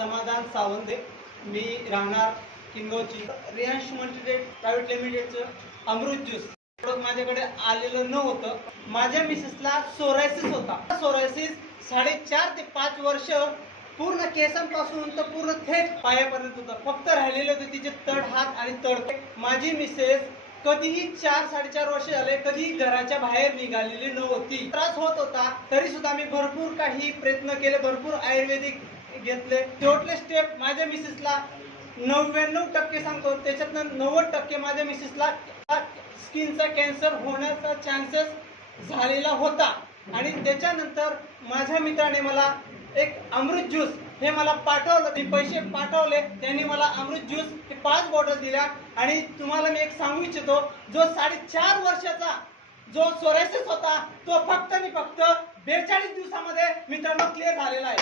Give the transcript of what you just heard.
समाधान सावंत, मी राहणार किंगोची. Riyansh Multitech private लिमिटेडचं अमृत juice product माझ्याकडे आलेलं नव्हतं. माझ्या मिसेसला सोरायसिस होता. सोरायसिस 4.5 ते 5 वर्ष पूर्ण केसांपासून तर पूर्ण थेट पायापर्यंत होता. फक्त राहिलेले होते तिचे तळ हात आणि तळ. माझी मिसेस कधीही 4-4.5 वर्ष झाले कधी घराच्या बाहेर निघालेली नव्हती. त्रास होत होता तरी सुद्धा मी भरपूर काही प्रयत्न केले, भरपूर आयुर्वेदिक घेतले. शेवटले स्टेप माझ्या मिसेसला 99% सांगतो, त्याच्यातनं 90% माझ्या मिसेसला स्किनचा कॅन्सर होण्याचा चान्सेस झालेला होता. आणि त्याच्यानंतर माझ्या मित्राने मला एक अमृत ज्यूस हे मला पाठवलं. मी पैसे पाठवले, त्यांनी मला अमृत ज्यूस 5 बॉटल दिल्या. आणि तुम्हाला मी एक सांगू इच्छितो, जो 4.5 वर्षाचा जो सोरायसिस होता तो फक्त आणि फक्त 42 दिवसामध्ये मित्रांनो क्लिअर झालेला आहे.